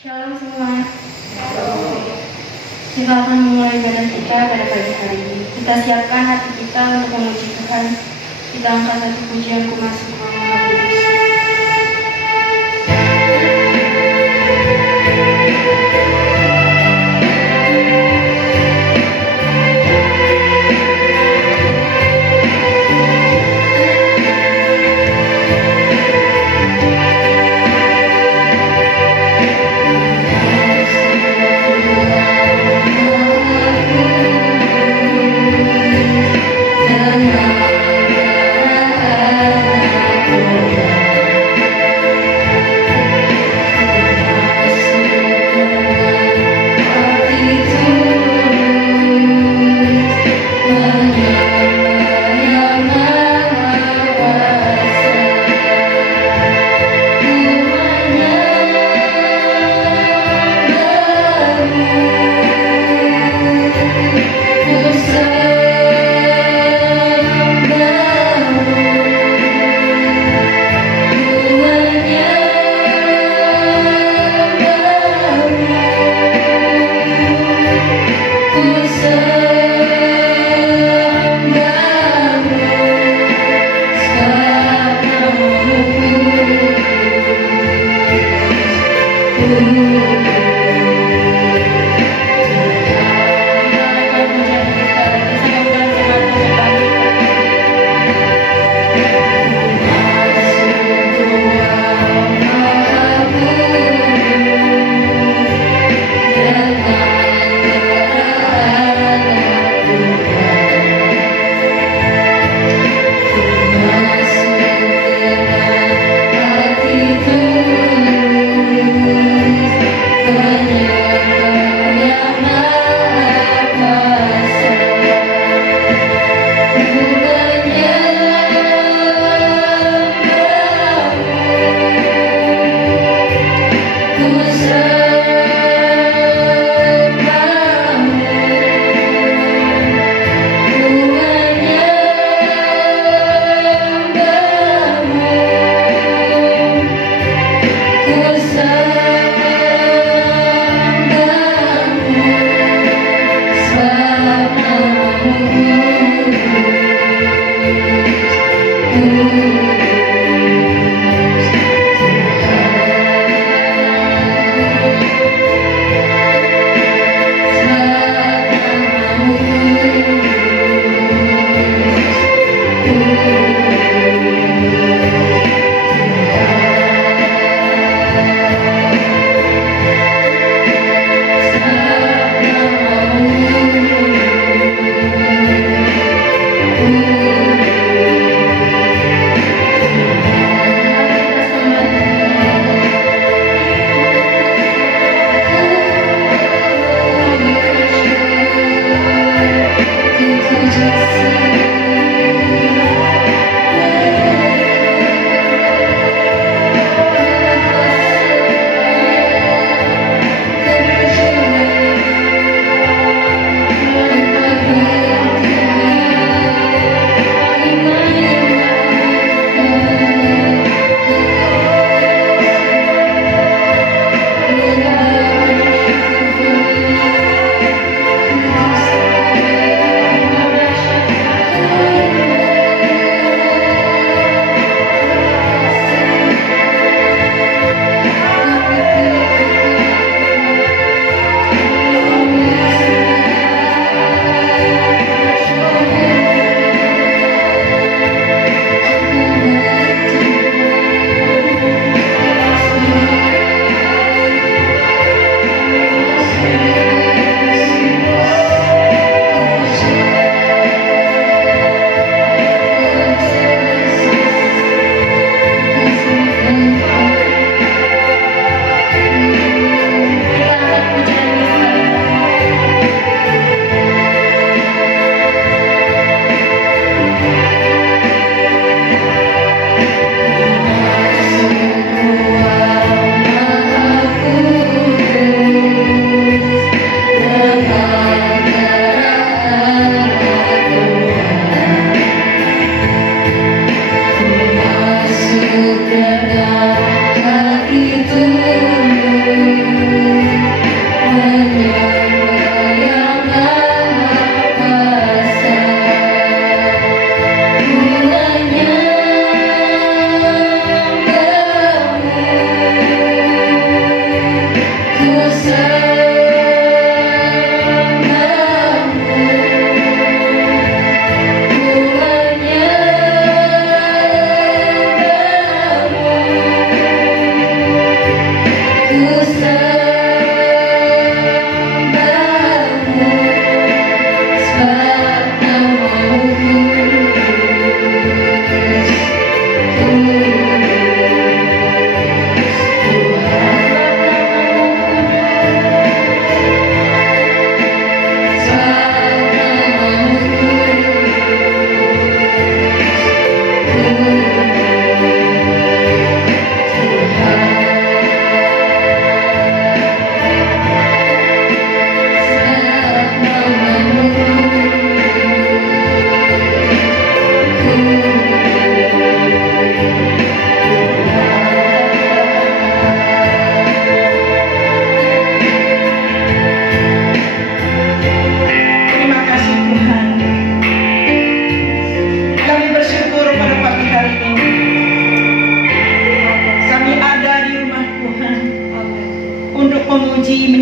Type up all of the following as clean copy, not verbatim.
Shalom semua. Kita akan memulai ibadah kita pada pagi hari ini. Kita siapkan hati kita untuk memuji Tuhan. Kita angkat satu pujian Kumasuk Roh Maha Kudus.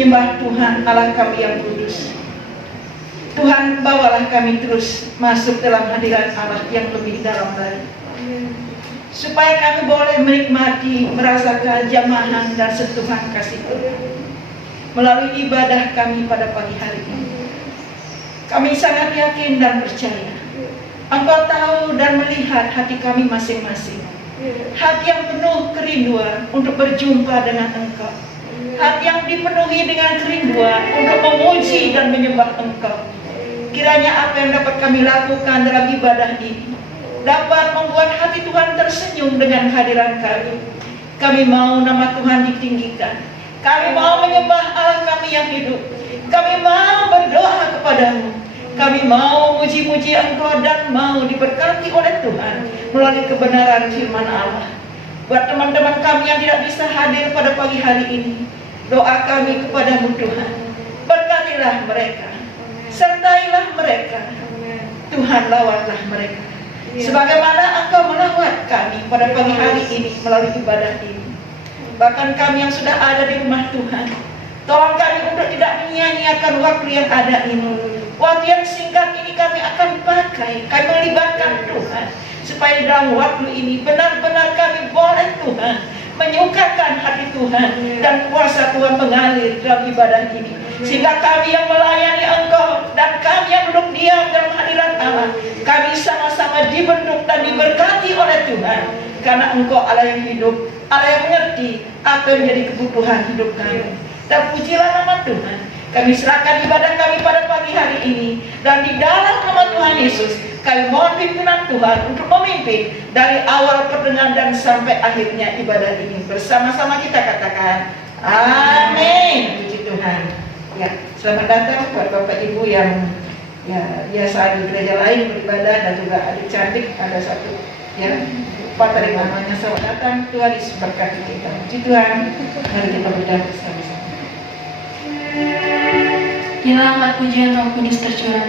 menyembah Tuhan Allah kami yang kudus. Tuhan, bawalah kami terus masuk dalam hadirat Allah yang lebih dalam lagi, supaya kami boleh menikmati, merasakan jamahan dan sentuhan kasih Tuhan melalui ibadah kami pada pagi hari ini. Kami sangat yakin dan percaya Engkau tahu dan melihat hati kami masing-masing, hati yang penuh kerinduan untuk berjumpa dengan Engkau, hati yang dipenuhi dengan kerinduan untuk memuji dan menyembah Engkau. Kiranya apa yang dapat kami lakukan dalam ibadah ini dapat membuat hati Tuhan tersenyum dengan kehadiran kami. Kami mau nama Tuhan ditinggikan, kami mau menyembah Allah kami yang hidup, kami mau berdoa kepadamu, kami mau memuji-muji Engkau dan mau diberkati oleh Tuhan melalui kebenaran firman Allah. Buat teman-teman kami yang tidak bisa hadir pada pagi hari ini, doa kami kepadamu Tuhan, berkatilah mereka, sertailah mereka. Tuhan, lawatlah mereka sebagaimana Engkau melawat kami pada pagi hari ini melalui ibadah ini. Bahkan kami yang sudah ada di rumah Tuhan, tolong kami untuk tidak menyia-nyiakan waktu yang ada ini. Waktu yang singkat ini kami akan pakai, kami melibatkan Tuhan, supaya dalam waktu ini benar-benar kami boleh Tuhan menyukakan hati Tuhan dan kuasa Tuhan mengalir dalam ibadah ini, sehingga kami yang melayani Engkau dan kami yang duduk diam dalam hadirat Allah, kami sama-sama dibentuk dan diberkati oleh Tuhan, karena Engkau Allah yang hidup, Allah yang mengerti apa yang menjadi kebutuhan hidup kami. Dan pujilah nama Tuhan. Kami serahkan ibadah kami pada pagi hari ini, dan di dalam nama Tuhan Yesus kami mohon pimpinan Tuhan untuk memimpin dari awal pertengahan dan sampai akhirnya ibadah ini. Bersama-sama kita katakan amin. Puji Tuhan. Ya, selamat datang buat Bapak Ibu yang biasa di gereja lain beribadah, dan juga adik cantik ada satu ya lupa tadi namanya. Selamat datang, Tuhan Yesus berkati kita. Puji Tuhan. Mari kita berdoa bersama-sama. Bila angkat pujian Roh Kudus tercurah.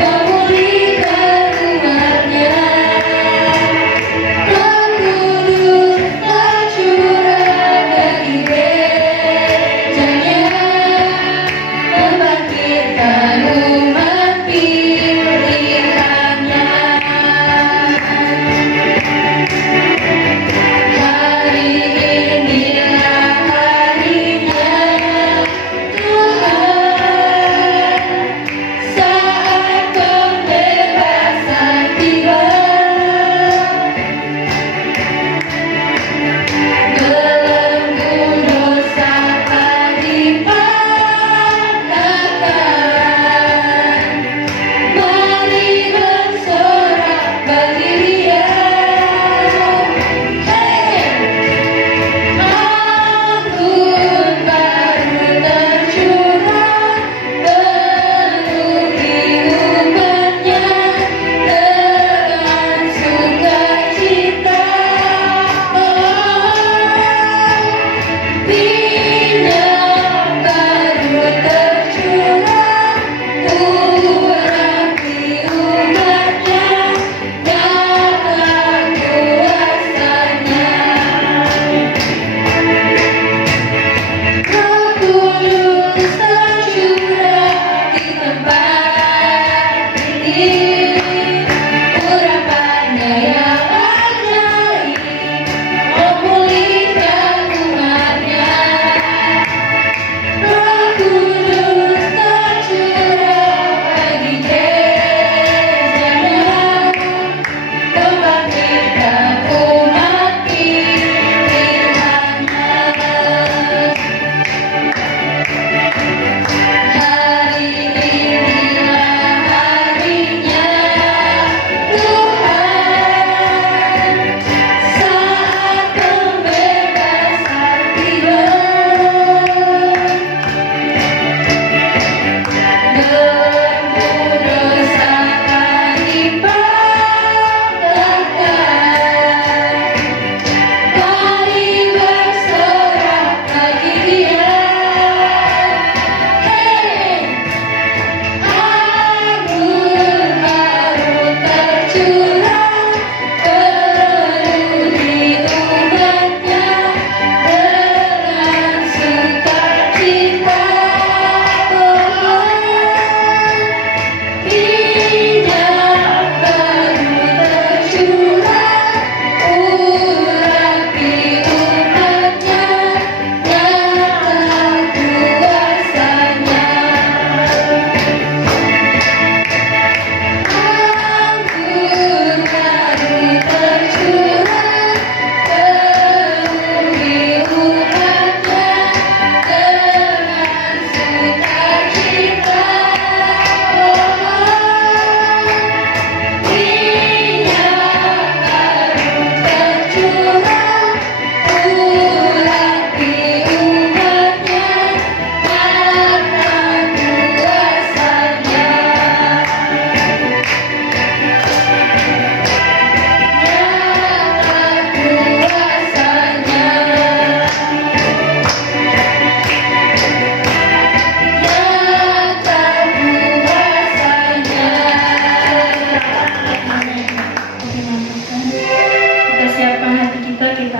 Memulihkan rumah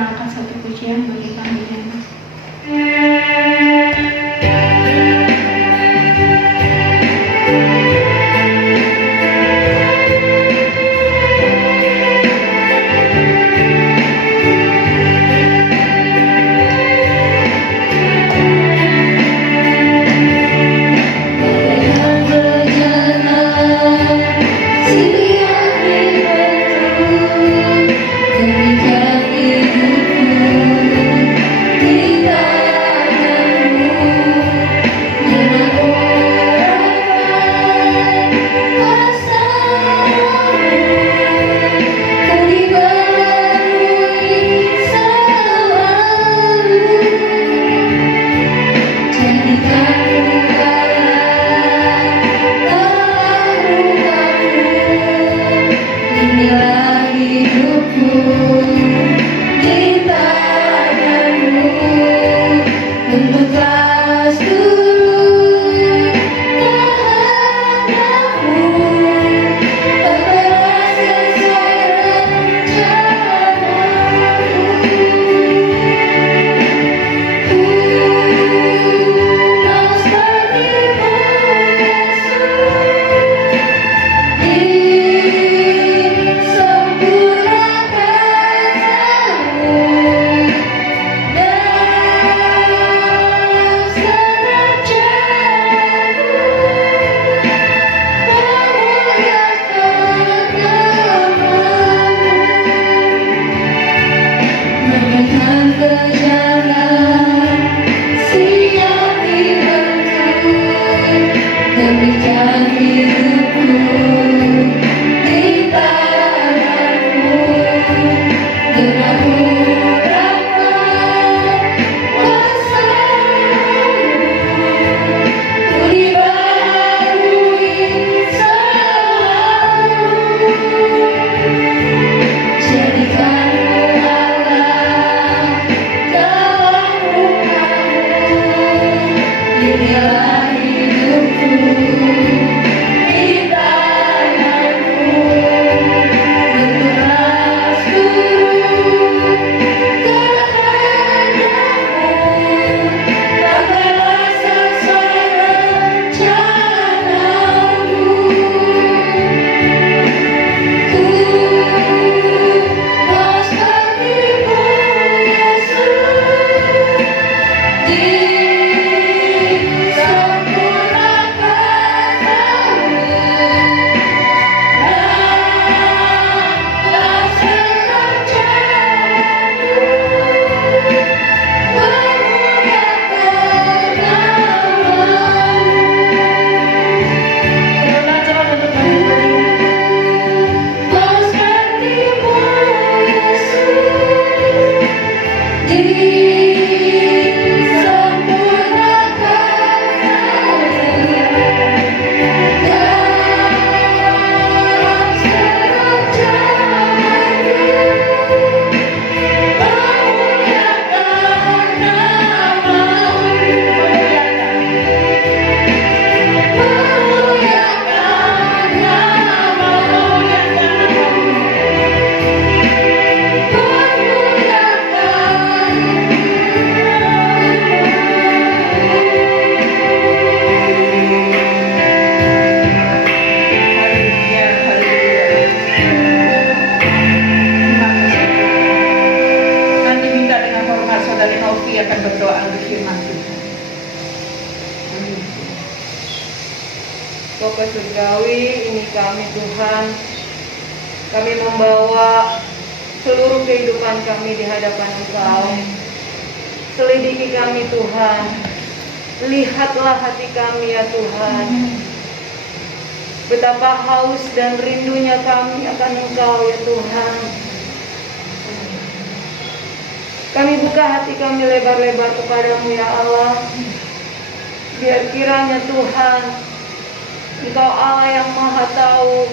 angkat satu pujian bagi kami Yesus. Bapak Surgawi, ini kami Tuhan, kami membawa seluruh kehidupan kami di hadapan Engkau. Selidiki kami Tuhan, lihatlah hati kami ya Tuhan. Betapa haus dan rindunya kami akan Engkau ya Tuhan. Kami buka hati kami lebar-lebar kepadamu ya Allah. Biar kiranya Tuhan, Engkau Allah yang Maha Tahu,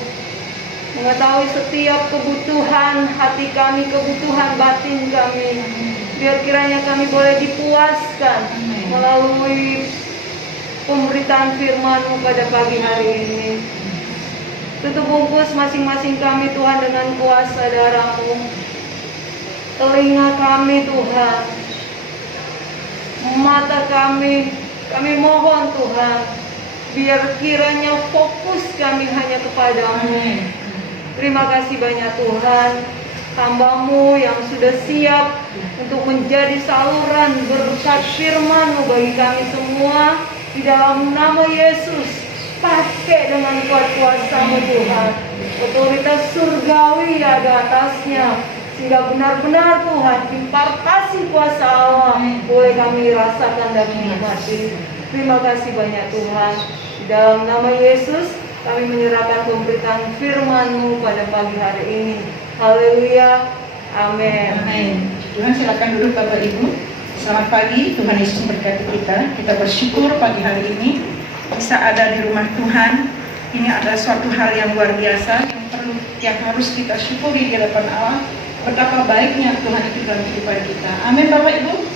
mengetahui setiap kebutuhan hati kami, kebutuhan batin kami. Biar kiranya kami boleh dipuaskan melalui pemberitaan firman-Mu pada pagi hari ini. Tutup bungkus masing-masing kami Tuhan dengan kuasa darah-Mu. telinga kami Tuhan, mata kami mohon Tuhan, biar kiranya fokus kami hanya kepadamu. Terima kasih banyak Tuhan, hamba-Mu yang sudah siap untuk menjadi saluran berkat firman-Mu bagi kami semua. Di dalam nama Yesus, pakai dengan kuat kuasa-Mu Tuhan, otoritas surgawi ada atasnya, sehingga benar-benar Tuhan impartasi kuasa Allah boleh kami rasakan dan menikmati. Terima kasih banyak Tuhan. Di dalam nama Yesus kami menyerahkan pemberitaan firman-Mu pada pagi hari ini. Haleluya. Amin. Amin. Tuhan, silakan duduk Bapak Ibu. Selamat pagi, Tuhan Yesus memberkati kita. Kita bersyukur pagi hari ini bisa ada di rumah Tuhan. Ini adalah suatu hal yang luar biasa yang harus kita syukuri di hadapan Allah. Betapa baiknya Tuhan itu dalam kehidupan kita. Amin Bapak Ibu.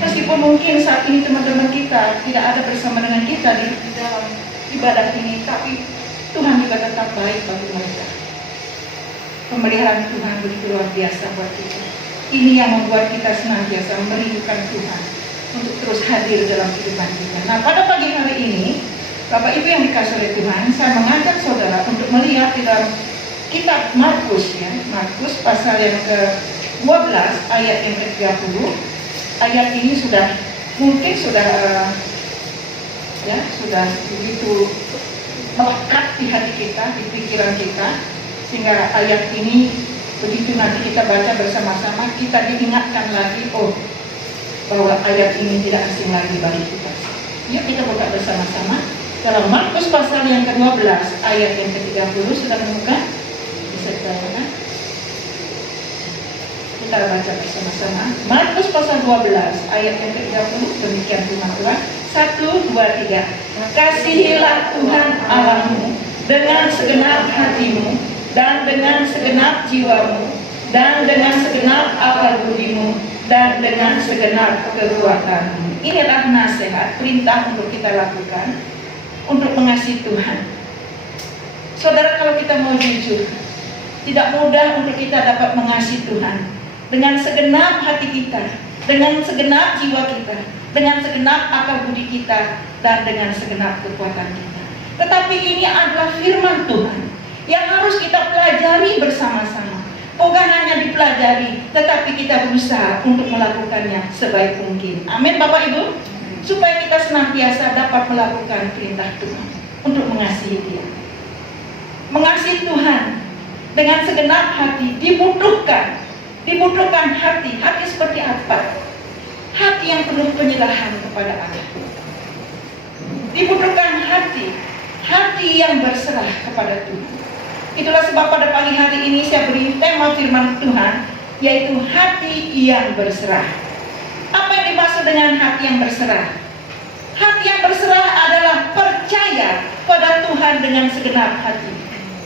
Meskipun mungkin saat ini teman-teman kita tidak ada bersama dengan kita di dalam ibadah ini, tapi Tuhan juga tetap baik bagi mereka. Pemeliharaan Tuhan begitu luar biasa buat kita. Ini yang membuat kita senantiasa merindukan Tuhan untuk terus hadir dalam kehidupan kita. Nah, pada pagi hari ini, Bapak Ibu yang dikasihi oleh Tuhan, saya mengajak saudara untuk melihat di dalam kitab Markus, ya, Markus pasal yang ke-12 ayat yang ke-30. Ayat ini sudah begitu melekat di hati kita, di pikiran kita, sehingga ayat ini begitu nanti kita baca bersama-sama, kita diingatkan lagi, bahwa ayat ini tidak asing lagi bagi kita. Yuk kita buka bersama-sama dalam Markus pasal yang ke-12 ayat yang ke-30. Sudah menemukan? Bisa kita baca? Kita baca bersama-sama Markus pasal 12 ayat yang ke-30. Demikian firman Tuhan. 1, 2, 3. Kasihilah Tuhan Allahmu dengan segenap hatimu, dan dengan segenap jiwamu, dan dengan segenap akal budimu, dan dengan segenap kekuatanmu. Inilah nasihat, perintah untuk kita lakukan untuk mengasihi Tuhan. Saudara, kalau kita mau jujur, tidak mudah untuk kita dapat mengasihi Tuhan dengan segenap hati kita, dengan segenap jiwa kita, dengan segenap akal budi kita, dan dengan segenap kekuatan kita. Tetapi ini adalah firman Tuhan yang harus kita pelajari bersama-sama. Bukan hanya dipelajari, tetapi kita berusaha untuk melakukannya sebaik mungkin. Amin Bapak Ibu. Supaya kita senantiasa dapat melakukan perintah Tuhan untuk mengasihi Dia. Mengasihi Tuhan dengan segenap hati dibutuhkan hati seperti apa? Hati yang penuh penyerahan kepada Allah. Dibutuhkan hati yang berserah kepada Tuhan. Itulah sebab pada pagi hari ini saya beri tema firman Tuhan, yaitu hati yang berserah. Apa yang dimaksud dengan hati yang berserah? Hati yang berserah adalah percaya pada Tuhan dengan segenap hati.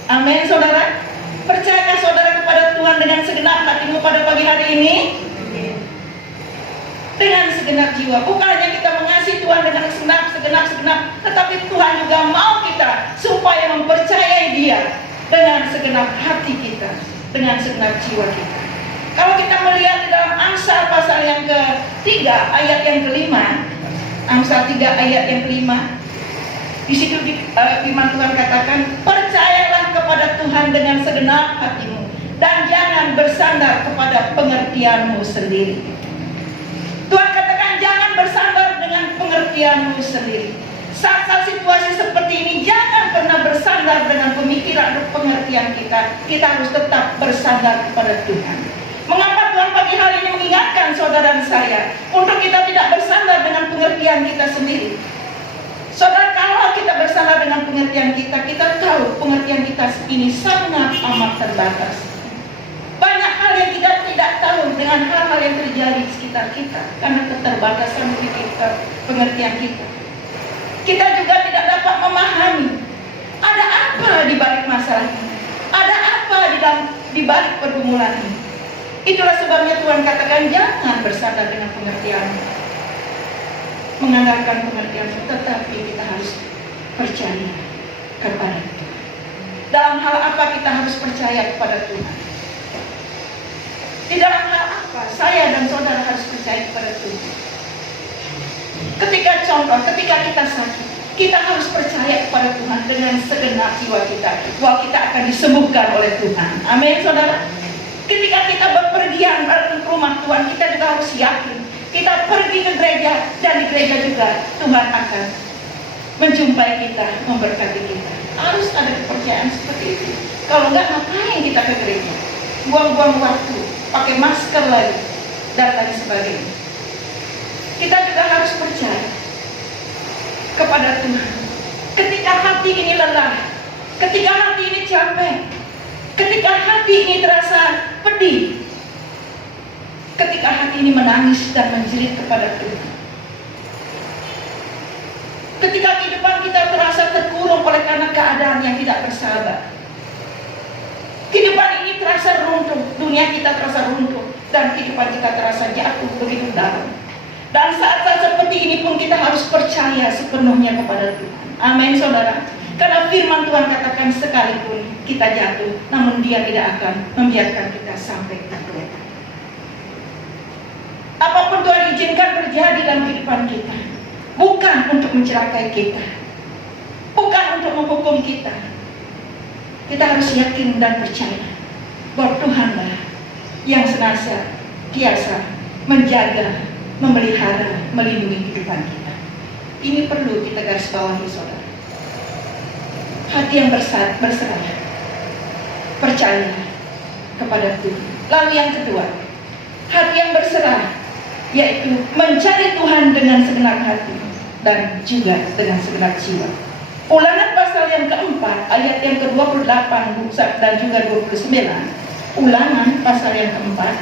Amin saudara. Percayakah saudara kepada Tuhan dengan segenap hatimu pada pagi hari ini? Dengan segenap jiwa. Bukan hanya kita mengasihi Tuhan dengan segenap, tetapi Tuhan juga mau kita supaya mempercayai Dia dengan segenap hati kita, dengan segenap jiwa kita. Kalau kita melihat di dalam Amsal pasal yang ke-3 ayat yang ke-5, Amsal 3 ayat yang ke-5, di situ firman Tuhan katakan, percayalah kepada Tuhan dengan segenap hatimu, dan jangan bersandar kepada pengertianmu sendiri. Tuhan katakan jangan bersandar dengan pengertianmu sendiri. Saat situasi seperti ini, jangan pernah bersandar dengan pemikiran atau pengertian kita. Kita harus tetap bersandar kepada Tuhan. Mengapa Tuhan pagi hari ini mengingatkan saudara dan saya untuk kita tidak bersandar dengan pengertian kita sendiri? Saudara, kalau kita bersandar dengan pengertian kita, kita tahu pengertian kita ini sangat amat terbatas. Banyak hal yang kita tidak tahu dengan hal-hal yang terjadi di sekitar kita karena keterbatasan pengertian kita. Kita juga tidak dapat memahami ada apa di balik masalah ini, ada apa di balik pergumulan ini. Itulah sebabnya Tuhan katakan jangan bersandar dengan pengertian, mengandalkan pengertian, tetapi kita harus percaya kepada Tuhan. Dalam hal apa kita harus percaya kepada Tuhan? Di dalam hal apa? Kenapa saya dan saudara harus percaya kepada Tuhan? Ketika kita sakit, kita harus percaya kepada Tuhan dengan segenap jiwa kita, bahwa kita akan disembuhkan oleh Tuhan. Amin, saudara. Ketika kita berpergian ke rumah Tuhan, kita juga harus yakin. Kita pergi ke gereja, dan di gereja juga Tuhan akan menjumpai kita, memberkati kita. Harus ada kepercayaan seperti itu. Kalau enggak, ngapain kita ke gereja? Buang-buang waktu, pakai masker lagi, dan lain sebagainya. Kita juga harus percaya kepada Tuhan. Ketika hati ini lelah, ketika hati ini capek, ketika hati ini terasa pedih, ketika hati ini menangis dan menjerit kepada Tuhan, ketika kehidupan kita terasa terkurung oleh karena keadaan yang tidak bersahabat, kehidupan ini terasa runtuh, dunia kita terasa runtuh, dan kehidupan kita terasa jatuh begitu dalam. Dan saat-saat seperti ini pun kita harus percaya sepenuhnya kepada Tuhan. Amin, saudara. Karena firman Tuhan katakan, sekalipun kita jatuh, namun Dia tidak akan membiarkan kita sampai tergeletak. Apapun Tuhan izinkan terjadi dalam kehidupan kita, bukan untuk mencelakai kita, bukan untuk menghukum kita. Kita harus yakin dan percaya bahwa Tuhanlah yang senantiasa menjaga, memelihara, melindungi kehidupan kita. Ini perlu kita garis bawahi, saudara. Hati yang berserah, percaya kepada Tuhan. Lalu yang kedua, hati yang berserah, yaitu mencari Tuhan dengan segenap hati dan juga dengan segenap jiwa. Ulangan pasal yang keempat, ayat yang ke-28 dan juga 29. Ulangan pasal yang keempat,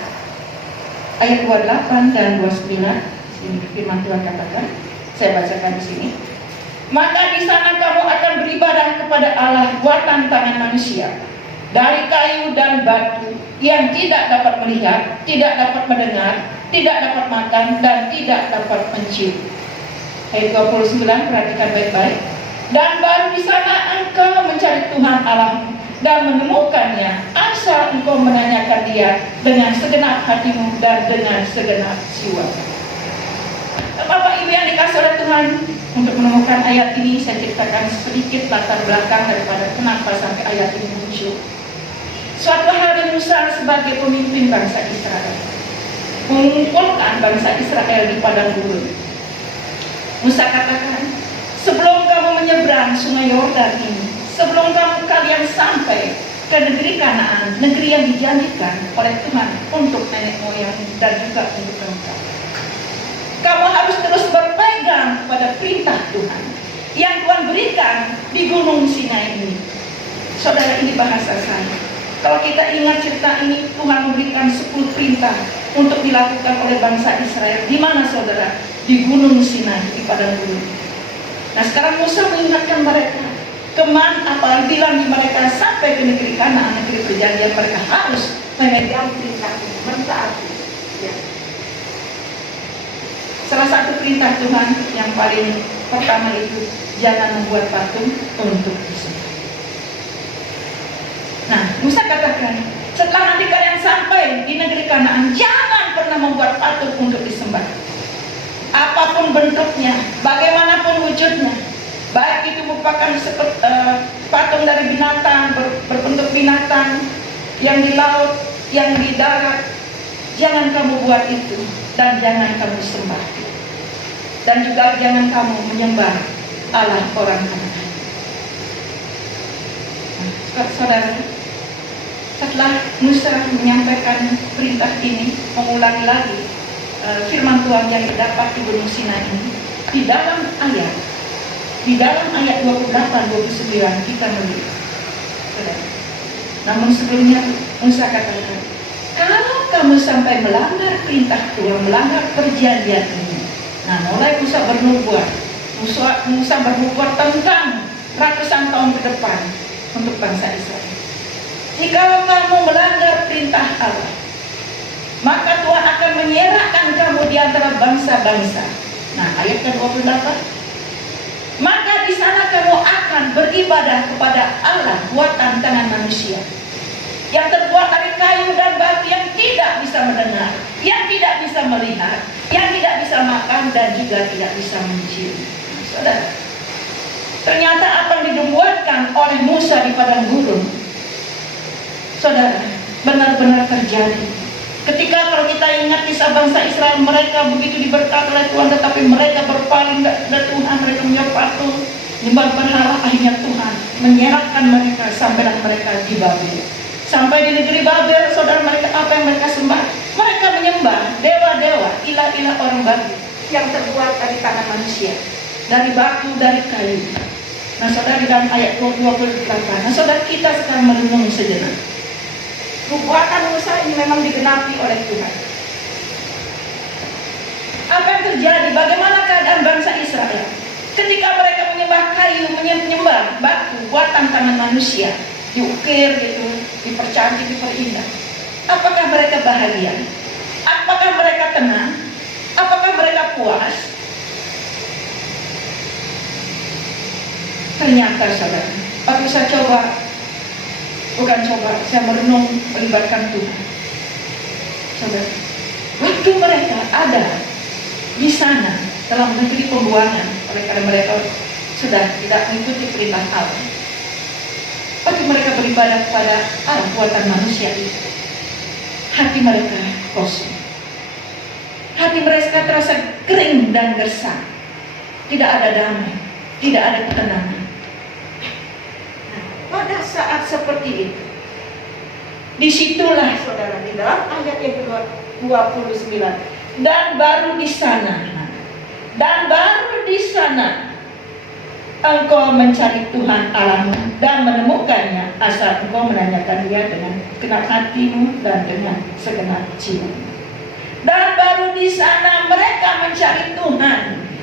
ayat 28 dan 29. Ini firman Tuhan katakan, saya bacakan di sini. Maka di sana kamu akan beribadah kepada Allah buatan tangan manusia, dari kayu dan batu, yang tidak dapat melihat, tidak dapat mendengar, tidak dapat makan, dan tidak dapat mencium. Ayat 29, perhatikan baik-baik. Dan baru di sana engkau mencari Tuhan Allahmu dan menemukannya, asal engkau menanyakan Dia dengan segenap hatimu dan dengan segenap jiwa. Bapak Ibu yang dikasihi oleh Tuhan, untuk menemukan ayat ini saya ceritakan sedikit latar belakang daripada kenapa sampai ayat ini muncul. Suatu hari Musa sebagai pemimpin bangsa Israel mengumpulkan bangsa Israel di padang gurun. Musa katakan, sebelum kamu menyeberang sungai Yordan ini, sebelum kalian sampai ke negeri Kanaan, negeri yang dijanjikan oleh Tuhan untuk nenek moyang dan juga untuk engkau, kamu harus terus berpegang pada perintah Tuhan yang Tuhan berikan di Gunung Sinai ini. Saudara, ini bahasa saya. Kalau kita ingat cerita ini, Tuhan memberikan 10 perintah untuk dilakukan oleh bangsa Israel. Di mana, saudara? Di Gunung Sinai, di padang gurun. Nah, sekarang Musa mengingatkan mereka, bilang mereka sampai ke negeri Kanaan, negeri perjanjian, mereka harus memegang perintah ini, mentaati. Ya. Salah satu perintah Tuhan yang paling pertama itu, jangan membuat patung untuk disembah. Nah, Musa katakan, setelah nanti kalian sampai di negeri Kanaan, jangan pernah membuat patung untuk disembah. Apapun bentuknya, bagaimanapun wujudnya, baik itu merupakan patung dari binatang, berbentuk binatang, yang di laut, yang di darat, jangan kamu buat itu, dan jangan kamu sembah. Dan juga jangan kamu menyembah Allah orang Kanaan. Nah, saudara, setelah Musa menyampaikan perintah ini, mengulangi lagi firman Tuhan yang terdapat di Gunung Sinai ini, di dalam ayat 28-29 kita melihat, saudara. Namun sebelumnya Musa katakan, kalau kamu sampai melanggar perintah Tuhan, melanggar perjanjian ini. Nah, mulai Musa bernubuat. Musa bernubuat tentang ratusan tahun ke depan untuk bangsa Israel. Jika kamu melanggar perintah Allah, maka Tuhan akan menyerahkan kamu di antara bangsa-bangsa. Nah, ayat ke-28. Maka di sana kamu akan beribadah kepada Allah buatan tangan manusia, yang terbuat dari kayu dan batu, yang tidak bisa mendengar, yang tidak bisa melihat, yang tidak bisa makan dan juga tidak bisa mencium. Saudara, ternyata apa yang dibuatkan oleh Musa di padang gurun, saudara, benar-benar terjadi. Ketika kalau kita ingat kisah bangsa Israel, mereka begitu diberkati oleh Tuhan, tetapi mereka berpaling dari Tuhan, mereka menyembah patung, menyembah berhala. Akhirnya Tuhan menyerahkan mereka sampailah mereka di Babel. Sampai di negeri Babel, saudara, mereka apa yang mereka sembah? Mereka menyembah dewa-dewa, ilah-ilah orang Babel yang terbuat dari tangan manusia, dari batu, dari kayu. Nah, saudara, di dalam ayat 28, nah saudara, kita sekarang merenung sejenak. Perbuatan Musa ini memang digenapi oleh Tuhan. Apa yang terjadi? Bagaimana keadaan bangsa Israel ketika mereka menyembah kayu, menyembah batu buatan tangan manusia, diukir gitu, dipercantik, diperindah? Apakah mereka bahagia? Apakah mereka tenang? Apakah mereka puas? Ternyata, saudara, waktu saya saya merenung melibatkan Tuhan. Saudara, waktu mereka ada di sana dalam negeri pembuangan, oleh karena mereka sudah tidak mengikuti perintah Allah. Waktu mereka beribadah kepada Allah buatan manusia itu, hati mereka kosong. Hati mereka terasa kering dan gersang. Tidak ada damai, tidak ada ketenangan. Pada saat seperti itu, disitulah saudara, di dalam ayat yang ke-29, dan baru di sana engkau mencari Tuhan Allahmu dan menemukannya, asal engkau menanyakan Dia dengan segenap hatimu dan dengan segenap jiwa. Dan baru di sana mereka mencari Tuhan.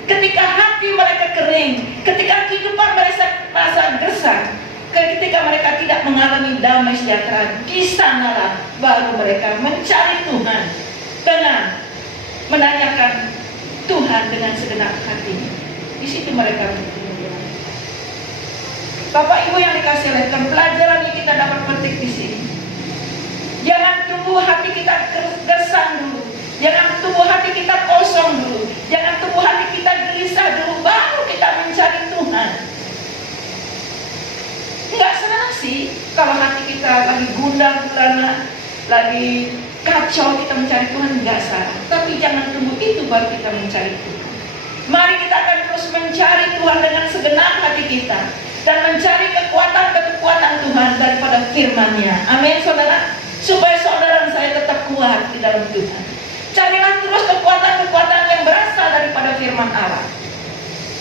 Ketika hati mereka kering, ketika kehidupan merasa gersang, ketika mereka tidak mengalami damai sejahtera, di sanalah baru mereka mencari Tuhan dengan menanyakan Tuhan dengan segenap hatinya. Di situ mereka bertemu. Bapak Ibu yang dikasihi oleh Tuhan, pelajaran yang kita dapat petik di sini. Jangan tunggu hati kita gersang dulu, jangan tunggu hati kita kosong dulu, jangan tunggu hati kita gelisah dulu, baru kita mencari Tuhan. Enggak salah sih kalau hati kita lagi gundah gulana, lagi kacau, kita mencari Tuhan, enggak salah. Tapi jangan tunggu itu baru kita mencari Tuhan. Mari kita akan terus mencari Tuhan dengan segenap hati kita dan mencari kekuatan Tuhan daripada firman-Nya. Amin, saudara. Supaya saudara dan saya tetap kuat di dalam Tuhan. Carilah terus kekuatan yang berasal daripada firman Allah.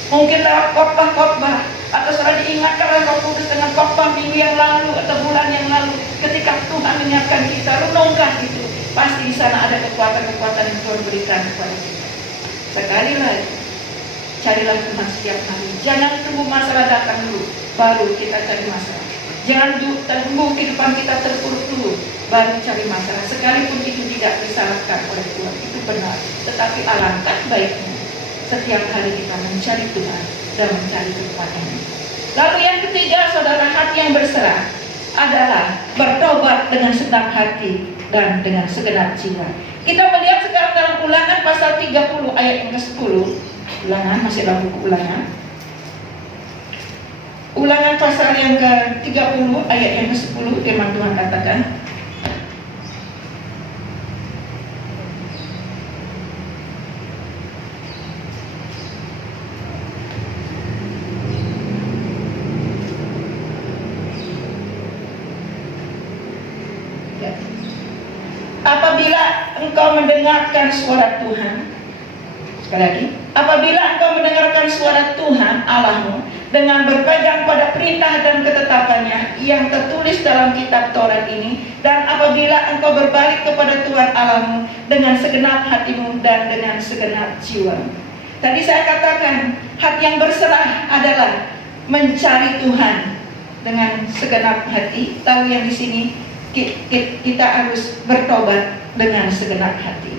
Mungkin lewat khotbah-khotbah, atau saudara diingatkan oleh Roh Kudus dengan khotbah minggu yang lalu atau bulan yang lalu, ketika Tuhan mengingatkan kita, renungkan itu. Pasti di sana ada kekuatan-kekuatan yang Tuhan berikan kepada kita. Sekali lagi, carilah Tuhan setiap hari. Jangan tunggu masalah datang dulu, baru kita cari masalah. Jangan tunggu kehidupan kita terpuruk dulu, baru cari masalah. Sekalipun itu tidak disalahkan oleh Tuhan, itu benar. Tetapi alangkah baiknya setiap hari kita mencari Tuhan dan mencari kekuatannya. Lalu yang ketiga, saudara, hati yang berserah adalah bertobat dengan segenap hati dan dengan segenap jiwa. Kita melihat sekarang dalam Ulangan pasal 30 ayat yang ke-10. Ulangan, masih dalam buku Ulangan. Ulangan pasal yang ke-30 ayat yang ke-10, firman Tuhan katakan, apabila engkau mendengarkan suara Tuhan, sekali lagi, apabila engkau mendengarkan suara Tuhan Allahmu dengan berpegang pada perintah dan ketetapannya yang tertulis dalam kitab Taurat ini, dan apabila engkau berbalik kepada Tuhan Allahmu dengan segenap hatimu dan dengan segenap jiwa. Tadi saya katakan, hati yang berserah adalah mencari Tuhan dengan segenap hati. Lalu yang di sini kita harus bertobat dengan segenap hati.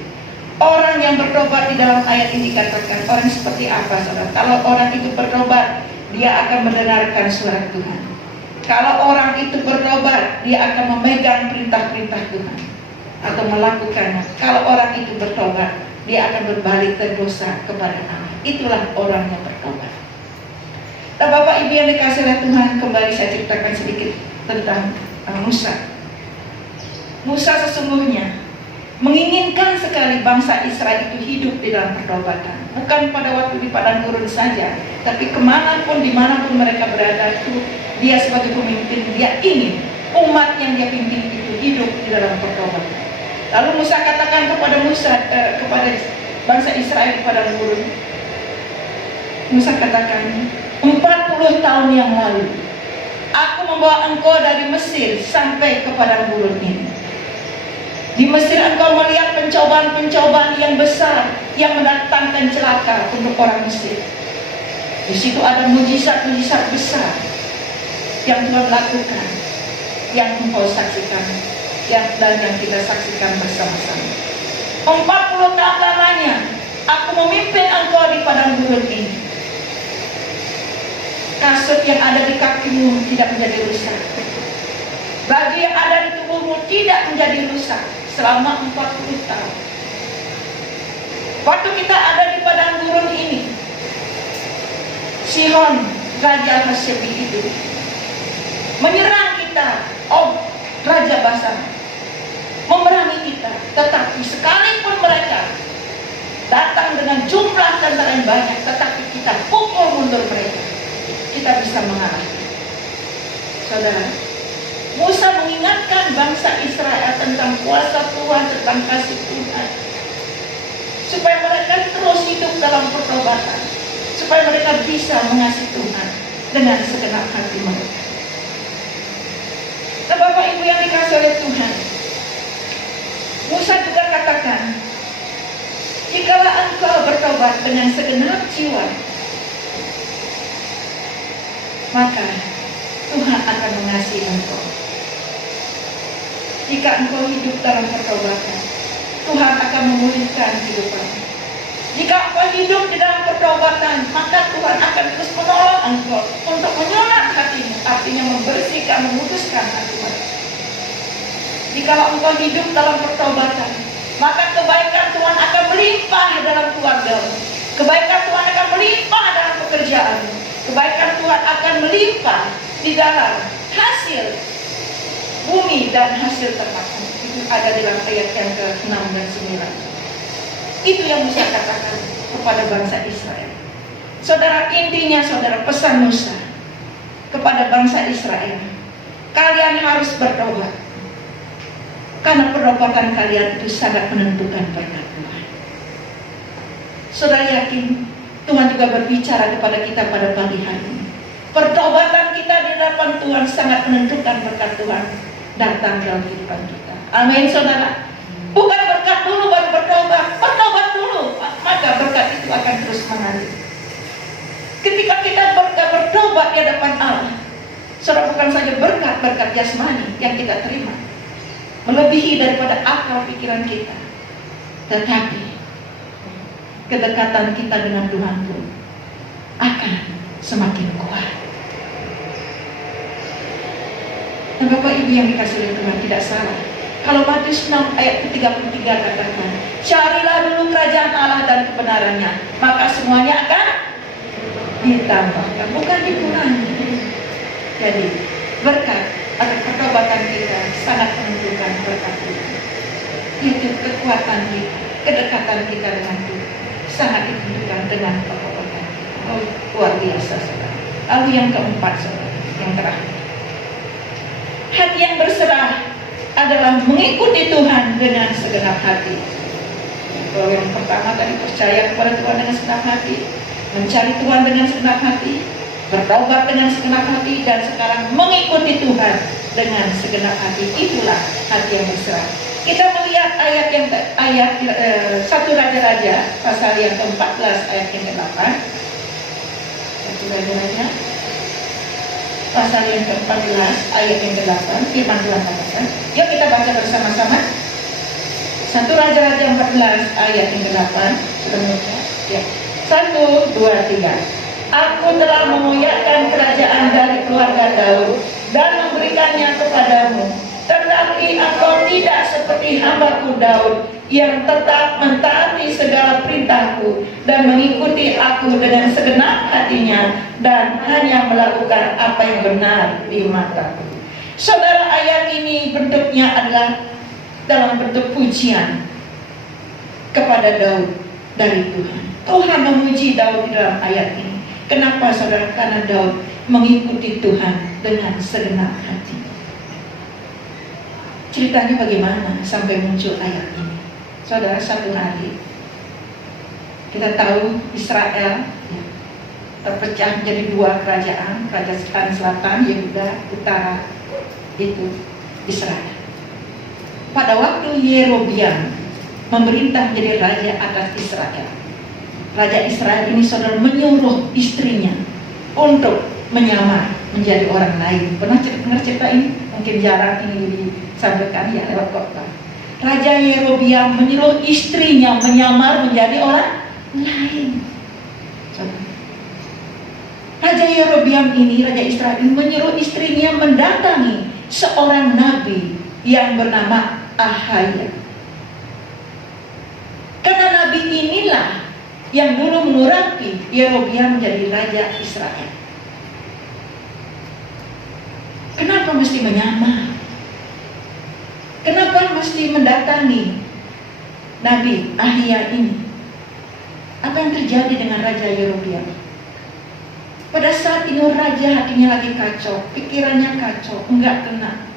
Orang yang bertobat di dalam ayat ini dikatakan orang seperti apa, saudara? Kalau orang itu bertobat, dia akan mendengarkan suara Tuhan. Kalau orang itu bertobat, dia akan memegang perintah-perintah Tuhan atau melakukannya. Kalau orang itu bertobat, dia akan berbalik berdosa kepada Allah. Itulah orang yang bertobat. Nah, Bapak Ibu yang dikasihi oleh Tuhan, kembali saya ceritakan sedikit tentang Musa. Musa sesungguhnya menginginkan sekali bangsa Israel itu hidup di dalam pertobatan. Bukan pada waktu di padang gurun saja, tapi kemanapun, dimanapun mereka berada itu, dia sebagai pemimpin, dia ingin umat yang dia pimpin itu hidup di dalam pertobatan. Lalu Musa katakan kepada bangsa Israel di padang gurun, Musa katakan, 40 tahun yang lalu aku membawa engkau dari Mesir sampai ke padang gurun ini. Di Mesir engkau melihat pencobaan-pencobaan yang besar yang mendatangkan celaka untuk orang Mesir. Di situ ada mujizat-mujizat besar yang Tuhan lakukan, yang engkau saksikan, dan yang kita saksikan bersama-sama. 40 tahun lamanya aku memimpin engkau di padang gurun ini. Kasut yang ada di kakimu tidak menjadi rusak. Baju yang ada di tubuhmu tidak menjadi rusak selama 40 tahun. Waktu kita ada di padang gurun ini, Sihon, Raja Hasyebi itu menyerang kita, Raja Basan memerangi kita. Tetapi sekalipun mereka datang dengan jumlah tentara yang banyak, tetapi kita pukul mundur mereka, kita bisa mengalahkan. Saudara, Musa mengingatkan bangsa Israel tentang kuasa Tuhan, tentang kasih Tuhan, supaya mereka terus hidup dalam pertobatan, supaya mereka bisa mengasihi Tuhan dengan segenap hati mereka. Nah, Bapak Ibu yang dikasihi oleh Tuhan, Musa juga katakan, jikalau engkau bertobat dengan segenap jiwa, maka Tuhan akan mengasihi engkau. Jika engkau hidup dalam pertobatan, Tuhan akan memulihkan hidupmu. Jika engkau hidup di dalam pertobatan, maka Tuhan akan terus menolong engkau untuk menyulat hatimu, artinya membersihkan, memutuskan hatimu. Jika engkau hidup dalam pertobatan, maka kebaikan Tuhan akan melimpah dalam keluargamu. Kebaikan Tuhan akan melimpah dalam pekerjaanmu. Kebaikan Tuhan akan melimpah di dalam hasil bumi dan hasil ternakan. Itu ada dalam ayat yang ke-6 dan 9. Itu yang Musa katakan kepada bangsa Israel. Saudara, intinya saudara, pesan Musa kepada bangsa Israel, kalian harus bertobat, karena pertobatan kalian itu sangat menentukan berkat Tuhan. Saudara yakin Tuhan juga berbicara kepada kita pada pagi hari ini. Pertobatan kita di hadapan Tuhan sangat menentukan berkat Tuhan datang dalam kehidupan kita. Amin, saudara. Bukan berkat dulu baru bertobat, bertobat dulu, maka berkat itu akan terus mengalir. Ketika kita bertobat di hadapan Allah, saudara, bukan saja berkat jasmani yang kita terima, melebihi daripada akal pikiran kita, tetapi kedekatan kita dengan Tuhan pun akan semakin kuat. Nah, Bapak Ibu yang dikasihi oleh Tuhan, tidak salah kalau Matius 6 ayat ke-33 katakan, carilah dulu kerajaan Allah dan kebenarannya, maka semuanya akan ditambahkan, bukan dikurangi. Jadi berkat atau pertobatan kita sangat menentukan berkat Tuhan. Itu kekuatan kita, kedekatan kita dengan Tuhan sangat ditentukan dengan pertobatan kita. Oh, luar biasa, saudara. Lalu yang keempat, saudara, yang terakhir, hati yang berserah adalah mengikuti Tuhan dengan segenap hati. Kalau yang pertama tadi percaya kepada Tuhan dengan segenap hati, mencari Tuhan dengan segenap hati, bertobat dengan segenap hati, dan sekarang mengikuti Tuhan dengan segenap hati. Itulah hati yang berserah. Kita melihat ayat 1 Raja-Raja pasal yang ke-14 ayat yang ke-8. 1 Raja-Raja pasal yang ke-14 ayat yang ke-8, firman Tuhan katakan. Yuk kita baca bersama-sama. 1 Raja-Raja 14 ayat yang ke-8. Sudah baca? Ya. 1, 2, 3. Aku telah memuliakan kerajaan dari keluarga Daud dan memberikannya kepadamu. Tetapi engkau tidak seperti hambaku Daud, yang tetap mentaati segala perintahku dan mengikuti aku dengan segenap hatinya dan hanya melakukan apa yang benar di mataku. Saudara, ayat ini bentuknya adalah dalam bentuk pujian kepada Daud dari Tuhan. Tuhan memuji Daud di dalam ayat ini. Kenapa saudara? Karena Daud mengikuti Tuhan dengan segenap hati. Ceritanya bagaimana sampai muncul ayat ini? Saudara, satu hari kita tahu Israel terpecah menjadi dua kerajaan, kerajaan selatan, Yehuda, utara itu Israel. Pada waktu Yerobiam memerintah menjadi raja atas Israel, raja Israel ini saudara menyuruh istrinya untuk menyamar menjadi orang lain. Pernah dengar cerita ini? Mungkin jarang ini disampaikan ya lewat khotbah. Raja Yerobiam menyuruh istrinya menyamar menjadi orang lain. Raja Yerobiam ini, raja Israel ini menyuruh istrinya mendatangi seorang nabi yang bernama Ahaya. Karena nabi inilah yang dulu mengurapi Yerobiam menjadi raja Israel. Kenapa mesti menyamar? Kenapa mesti mendatangi Nabi Ahia ini? Apa yang terjadi dengan Raja Yerobiam? Pada saat ini raja hatinya lagi kacau, pikirannya kacau, enggak tenang.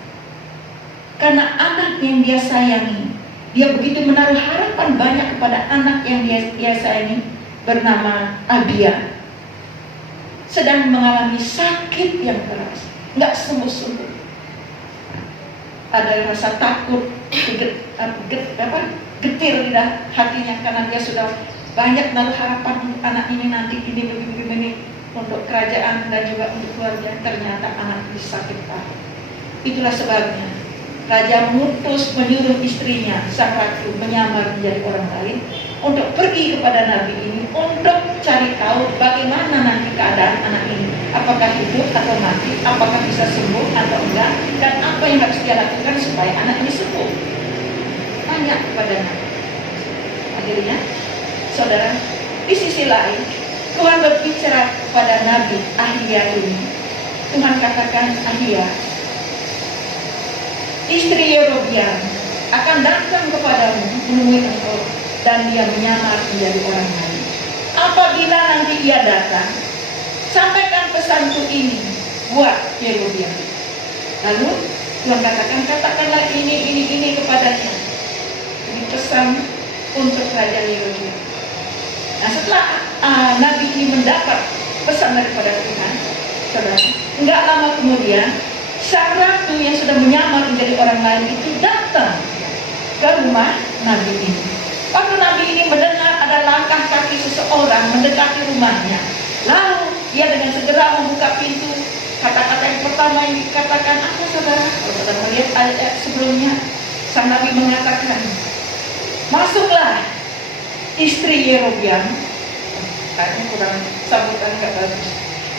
Karena anak yang dia sayangi, dia begitu menaruh harapan banyak kepada anak yang dia sayangi, bernama Abia, sedang mengalami sakit yang keras, enggak sembuh-sembuh. Ada rasa takut, getir di hatinya karena dia sudah banyak menaruh harapan anak ini nanti ini begini untuk kerajaan dan juga untuk keluarga. Ternyata anak ini sakit parah. Itulah sebabnya raja menyuruh istrinya sang ratu menyamar menjadi orang lain untuk pergi kepada nabi ini untuk cari tahu bagaimana nanti keadaan anak ini, apakah hidup atau mati, apakah bisa sembuh atau enggak, dan apa yang harus dia lakukan supaya anak ini sembuh. Tanya kepada nabi. Akhirnya saudara, di sisi lain Tuhan berbicara kepada Nabi Ahia ini. Tuhan katakan, Ahia, istri Yerobiam akan datang kepadamu menemui engkau dan dia menyamar menjadi orang lain. Apabila nanti ia datang, sampaikan pesanku ini buat Yerobiam. Lalu Tuhan katakan, katakanlah ini kepadanya. Ini pesan untuk Raja Yerobiam. Nah, setelah Nabi ini mendapat pesan daripada Tuhan, saudara, enggak lama kemudian sang ratu yang sudah menyamar menjadi orang lain itu datang ke rumah Nabi ini. Waktu Nabi ini mendengar ada langkah kaki seseorang mendekati rumahnya, lalu ia dengan segera membuka pintu. Kata-kata yang pertama yang dikatakan apa, saudara? Kalau saudara melihat ayat sebelumnya, sang Nabi mengatakan, masuklah istri Yerobiam. Kayaknya kurang sambutan gak bagus.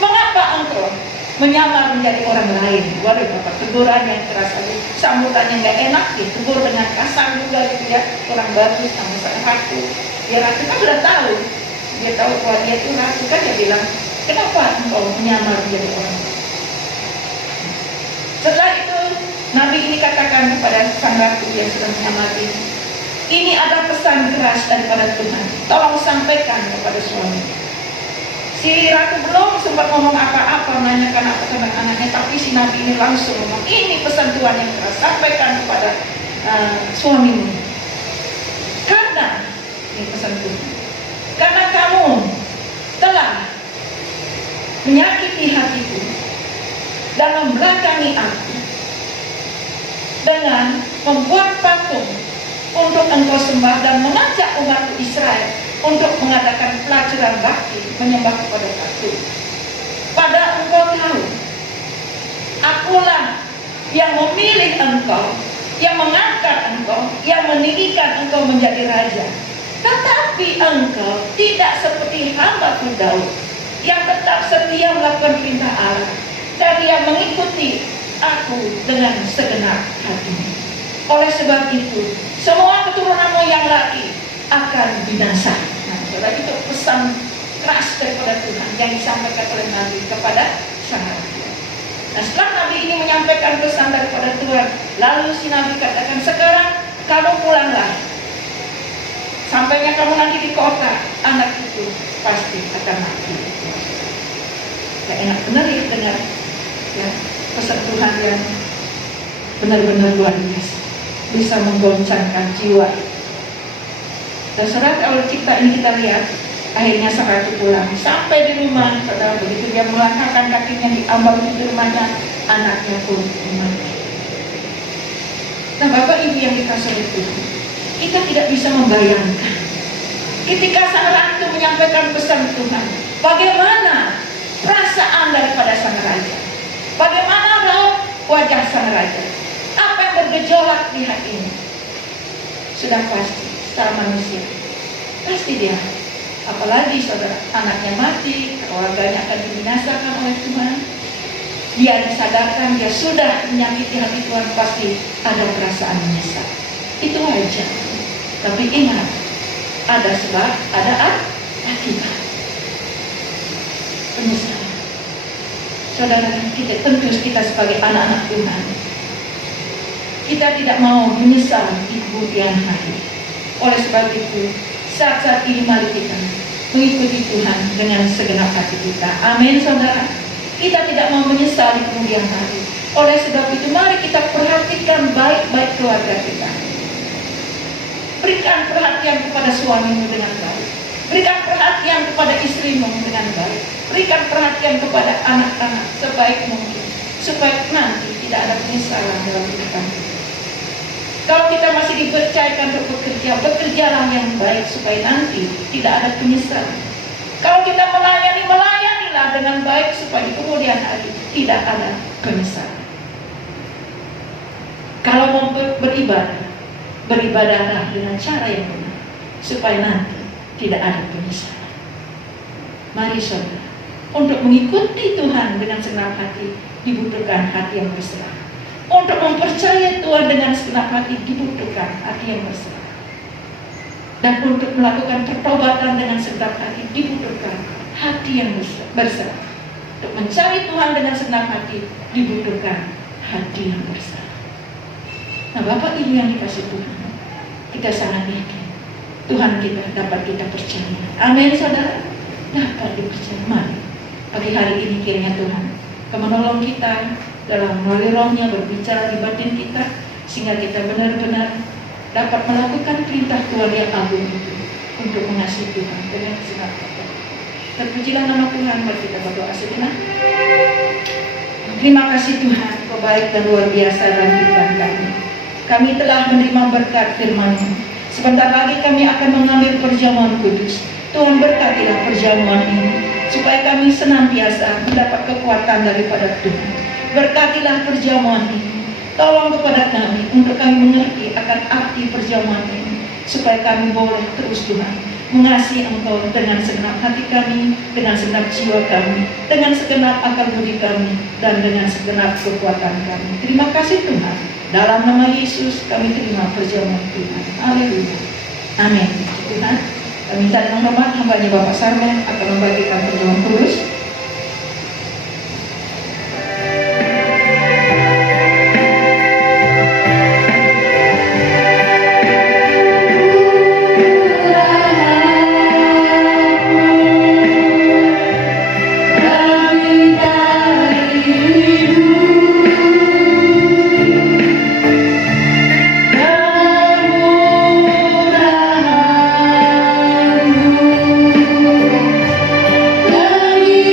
Mengapa engkau menyamar menjadi orang lain? Waduh, Bapak, teguran yang keras lagi, sambutannya gak enak, ditegur dengan kasar juga gitu ya, kurang bagus sama sang ratu. Dia ratu kan sudah tahu, dia tahu bahwa dia itu ratu, kan dia bilang, kenapa engkau menyamar menjadi orang lain? Setelah itu Nabi ini katakan kepada sang ratu yang sudah menyamar ini ada pesan keras daripada Tuhan, tolong sampaikan kepada suami. Si ratu belum sempat ngomong apa-apa, menanyakan apa tentang anaknya, tapi si Nabi ini langsung ngomong, ini pesan Tuhan yang keras, sampaikan kepada suamimu. Karena ini pesan Tuhan, karena kamu telah menyakiti hatiku dan membelakangi aku dengan membuat patung untuk engkau sembah dan mengajak umat Israel untuk mengadakan pelajaran bakti menyembah kepada patung. Padahal engkau tahu, akulah yang memilih engkau, yang mengangkat engkau, yang meninggikan engkau menjadi raja. Tetapi engkau tidak seperti hamba-Ku Daud, yang tetap setia melakukan perintah Allah dan yang mengikuti aku dengan segenap hati. Oleh sebab itu, semua keturunanmu yang laki akan binasa. Nah, saudara, itu pesan keras daripada Tuhan yang disampaikan oleh Nabi kepada sang raja. Nah, setelah Nabi ini menyampaikan pesan daripada Tuhan, lalu si Nabi katakan, sekarang kamu pulanglah. Sampainya kamu nanti di kota, anak itu pasti akan mati. Ya, enak benar ya dengar ya, pesan Tuhan yang benar-benar luar biasa, bisa menggoncangkan jiwa. Dan saudara, kalau cerita ini kita lihat, akhirnya sang ratu pulang. Sampai di rumah, saudara, begitu dia melangkahkan kakinya di ambang pintu rumahnya, anaknya pun mati. Nah, Bapak Ibu yang dikasih oleh Tuhan, kita tidak bisa membayangkan ketika sang ratu menyampaikan pesan Tuhan, bagaimana perasaan daripada sang raja, bagaimana raut wajah sang raja, apa yang bergejolak di hatinya. Sudah pasti secara manusia, pasti dia, apalagi saudara, anaknya mati, keluarganya akan dibinasakan oleh Tuhan, dia disadarkan dia sudah menyakiti hati Tuhan, pasti ada perasaan menyesal. Itu wajar. Tapi ingat, ada sebab, ada akibat. Penyesalan. Saudara, kita sebagai anak-anak Tuhan, kita tidak mau menyesal di kemudian hari. Oleh sebab itu, saat-saat ini mari kita mengikuti Tuhan dengan segenap hati kita. Amin, saudara. Kita tidak mau menyesal di kemudian hari. Oleh sebab itu, mari kita perhatikan baik-baik keluarga kita. Berikan perhatian kepada suamimu dengan baik. Berikan perhatian kepada istrimu dengan baik. Berikan perhatian kepada anak-anak sebaik mungkin, supaya nanti tidak ada penyesalan dalam kehidupan kita. Kalau kita masih dipercayakan untuk bekerja, bekerjalah yang baik supaya nanti tidak ada penyesalan. Kalau kita melayanilah dengan baik supaya di kemudian hari tidak ada penyesalan. Kalau mau beribadahlah dengan cara yang benar supaya nanti tidak ada penyesalan. Mari saudara, untuk mengikuti Tuhan dengan segenap hati dibutuhkan hati yang berserah. Untuk mempercayai Tuhan dengan segenap hati dibutuhkan hati yang berserah. Dan untuk melakukan pertobatan dengan segenap hati dibutuhkan hati yang berserah. Untuk mencari Tuhan dengan segenap hati dibutuhkan hati yang berserah. Nah, Bapak Ibu yang dikasih Tuhan, kita sangat yakin Tuhan kita dapat kita percaya. Amin, saudara. Dapat dipercaya. Mari pagi hari ini kiranya Tuhan akan menolong kita dalam melalui rohnya berbicara di batin kita, sehingga kita benar-benar dapat melakukan perintah Tuhan yang agung itu untuk mengasihi Tuhan dengan segenap hati. Terpujilah nama Tuhan. Mari kita berdoa sejenak. Terima kasih Tuhan, Kau baik dan luar biasa dalam kehidupan kami. Kami telah menerima berkat firman-Mu. Sebentar lagi kami akan mengambil perjamuan kudus. Tuhan, berkatilah perjamuan ini, supaya kami senantiasa mendapat kekuatan daripada Tuhan. Berkatilah perjamuan ini. Tolong kepada kami untuk kami mengerti akan arti perjamuan ini, supaya kami boleh terus Tuhan mengasihi Engkau dengan segenap hati kami, dengan segenap jiwa kami, dengan segenap akal budi kami, dan dengan segenap kekuatan kami. Terima kasih Tuhan. Dalam nama Yesus kami terima perjamuan Tuhan. Haleluya. Amin. Tuhan, kami minta dengan hormat hamba-Nya Bapak Sarmen akan membagikan perjamuan kudus. Kami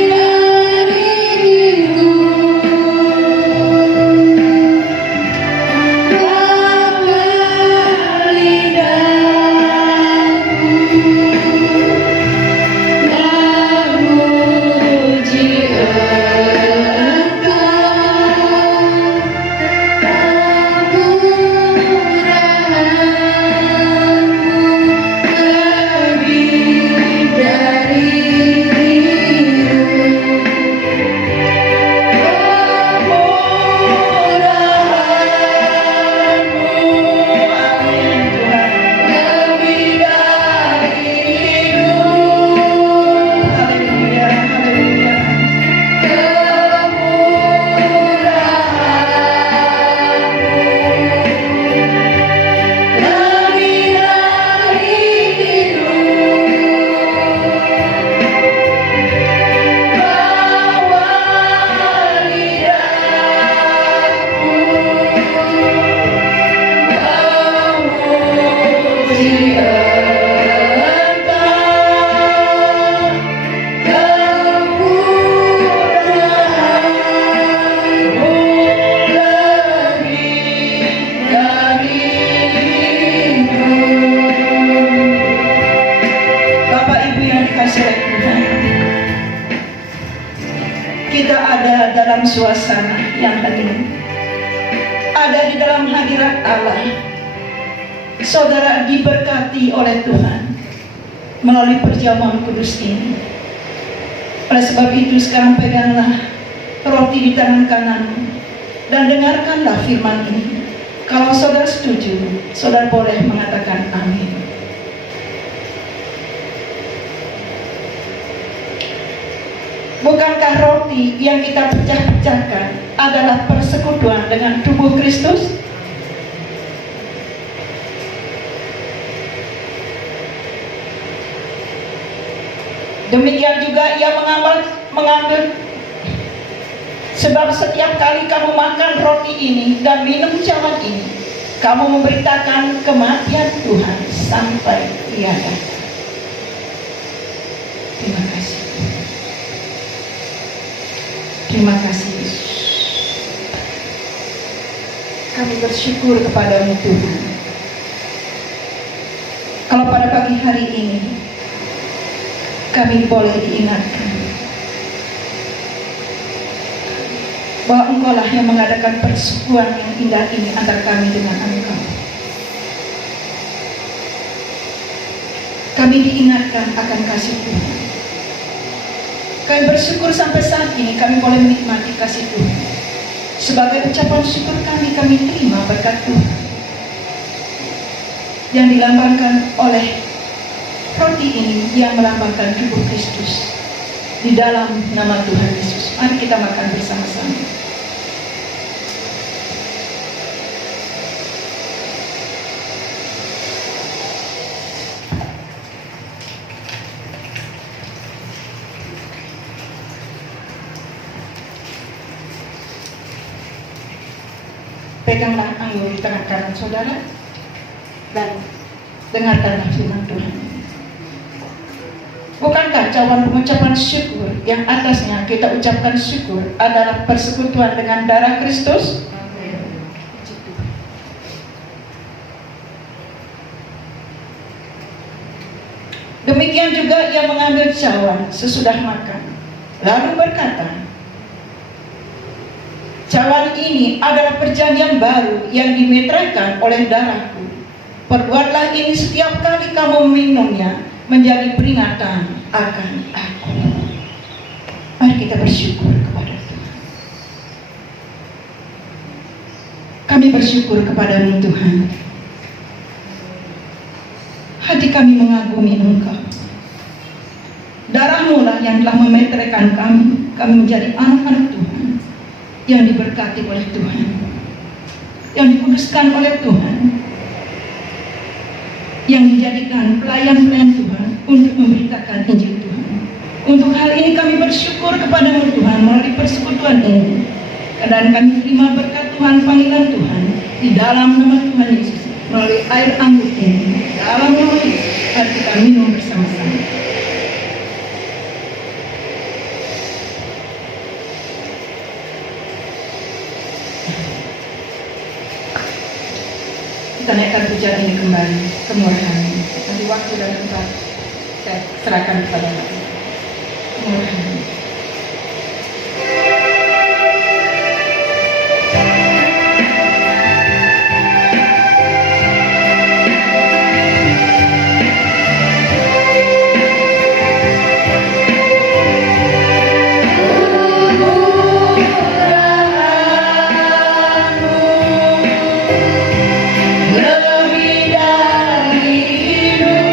Tuhan. Kita ada dalam suasana yang hening, ada di dalam hadirat Allah. Saudara diberkati oleh Tuhan melalui perjamuan kudus ini. Oleh sebab itu sekarang peganglah roti di tangan kananmu dan dengarkanlah firman ini. Kalau saudara setuju, saudara boleh mengatakan amin. Bukankah roti yang kita pecah-pecahkan adalah persekutuan dengan tubuh Kristus? Demikian juga ia mengambil sebab setiap kali kamu makan roti ini dan minum cawan ini, kamu memberitakan kematian Tuhan sampai Ia datang. Terima kasih. Terima kasih Yesus. Kami bersyukur kepadamu Tuhan. Kalau pada pagi hari ini kami boleh diingatkan bahwa Engkaulah yang mengadakan persekutuan yang indah ini antara kami dengan Engkau. Kami diingatkan akan kasih Tuhan. Kami bersyukur sampai saat ini kami boleh menikmati kasih Tuhan. Sebagai ucapan syukur kami terima berkat Tuhan yang dilambangkan oleh roti ini yang melambangkan tubuh Kristus di dalam nama Tuhan Yesus. Mari kita makan bersama-sama. Peganglah anggur di tangan kanan saudara dan dengarkanlah firman Tuhan. Bukankah cawan pengucapan syukur yang atasnya kita ucapkan syukur adalah persekutuan dengan darah Kristus? Demikian juga ia mengambil cawan sesudah makan, lalu berkata, cawan ini adalah perjanjian baru yang dimeteraikan oleh darahku. Perbuatlah ini setiap kali kamu minumnya menjadi peringatan akan aku. Mari kita bersyukur kepada Tuhan. Kami bersyukur kepadamu Tuhan. Hati kami mengagumi Engkau. Darah-Mu lah yang telah memeteraikan kami. Kami menjadi anak-anak Tuhan yang diberkati oleh Tuhan, yang dikuduskan oleh Tuhan, yang dijadikan pelayan-pelayan Tuhan untuk memberitakan Injil Tuhan. Untuk hal ini kami bersyukur kepada-Mu Tuhan melalui persekutuan ini. Dan kami terima berkat Tuhan, panggilan Tuhan di dalam nama Tuhan Yesus melalui air anggur ini. Dalam nama Yesus, mari kita minum bersama-sama. Kita naikkan pujian ini kembali kemuliaan. Nanti waktu dan tempat saya serahkan kepada Allah. Kemuliaan. Lebih dari hidup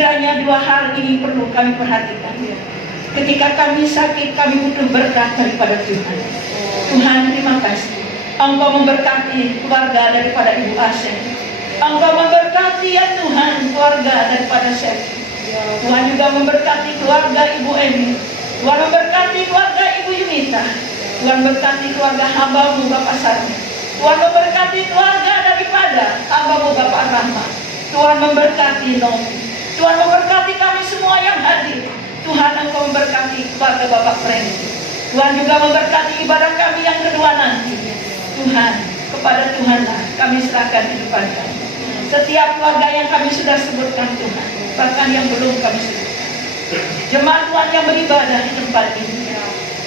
Kiranya dua hal ini perlu kami perhatikan. Ketika kami sakit, kami butuh berkat daripada Tuhan. Tuhan, terima kasih. Engkau memberkati keluarga daripada Ibu Asep. Engkau memberkati ya Tuhan keluarga daripada Seth. Tuhan juga memberkati keluarga Ibu Emi. Tuhan memberkati keluarga Ibu Yunita. Tuhan berkati keluarga hamba-Mu Bapak Sarmi. Tuhan memberkati keluarga daripada hamba-Mu Bapak Rahmat. Tuhan memberkati Nomi. Tuhan memberkati kami semua yang hadir. Tuhan, Engkau memberkati keluarga Bapak Frendy. Tuhan juga memberkati ibadah kami yang kedua nanti. Tuhan, kepada Tuhanlah kami serahkan kehidupan kami. Setiap keluarga yang kami sudah sebutkan Tuhan, bahkan yang belum kami sebutkan. Jemaat Tuhan yang beribadah di tempat ini,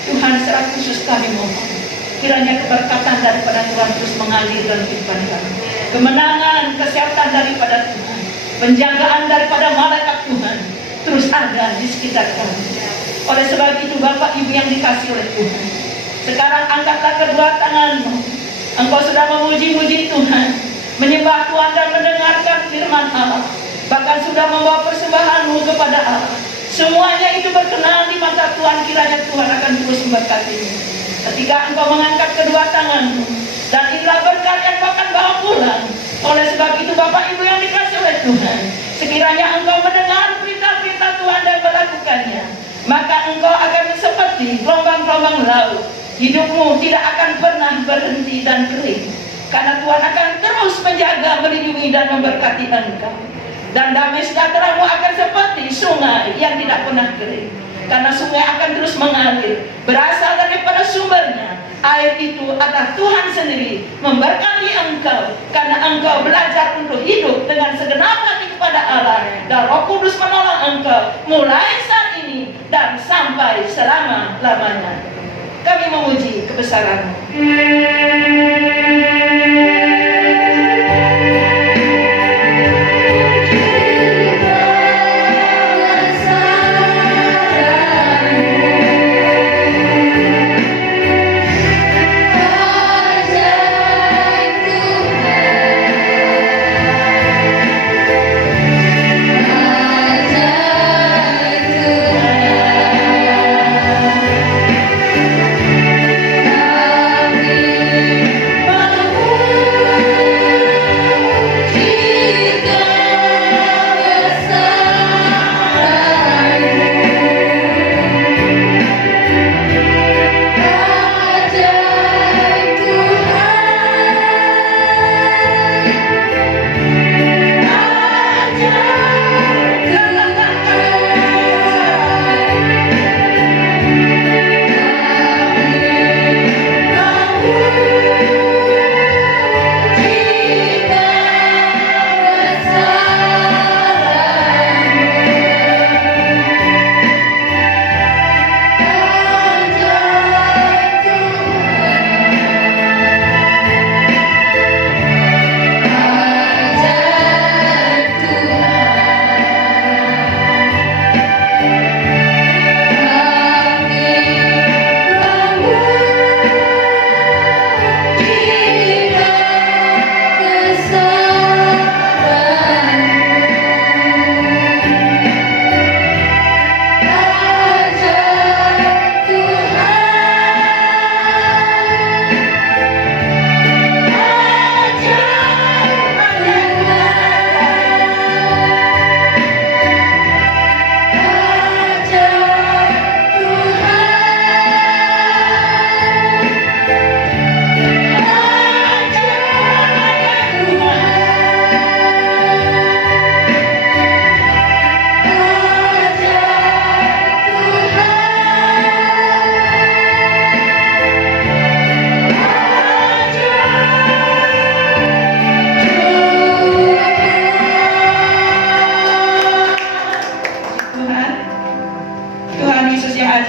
Tuhan secara khusus kami mohon, kiranya keberkatan daripada Tuhan terus mengalir dalam kehidupan kami. Kemenangan, kesehatan daripada Tuhan, penjagaan daripada malaikat Tuhan terus ada di sekitar kami. Oleh sebab itu Bapak Ibu yang dikasihi oleh Tuhan, sekarang angkatlah kedua tanganmu. Engkau sudah memuji-muji Tuhan, menyembah Tuhan dan mendengarkan firman Allah, bahkan sudah membawa persembahanmu kepada Allah. Semuanya itu berkenan di mata Tuhan. Kiranya Tuhan akan terus memberkatimu. Ketika engkau mengangkat kedua tanganmu, dan inilah berkat yang kau akan bawa pulang. Oleh sebab itu Bapak Ibu yang dikasihi oleh Tuhan, sekiranya engkau mendengar perintah-perintah Tuhan dan melakukannya, maka engkau akan seperti gelombang-gelombang laut. Hidupmu tidak akan pernah berhenti dan kering, karena Tuhan akan terus menjaga, melindungi dan memberkati engkau. Dan damai sejahtera-Mu akan seperti sungai yang tidak pernah kering, karena sungai akan terus mengalir, berasal daripada sumbernya. Air itu adalah Tuhan sendiri memberkati engkau, karena engkau belajar untuk hidup dengan segenap hati kepada Allah, dan Roh Kudus menolong engkau mulai saat ini dan sampai selama-lamanya. Kami memuji kebesaran-Mu.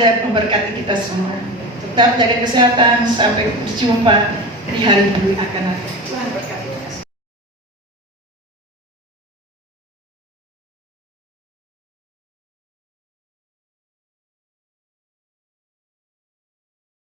Memberkati kita semua. Tetap jaga kesehatan. Sampai berjumpa di hari yang akan datang.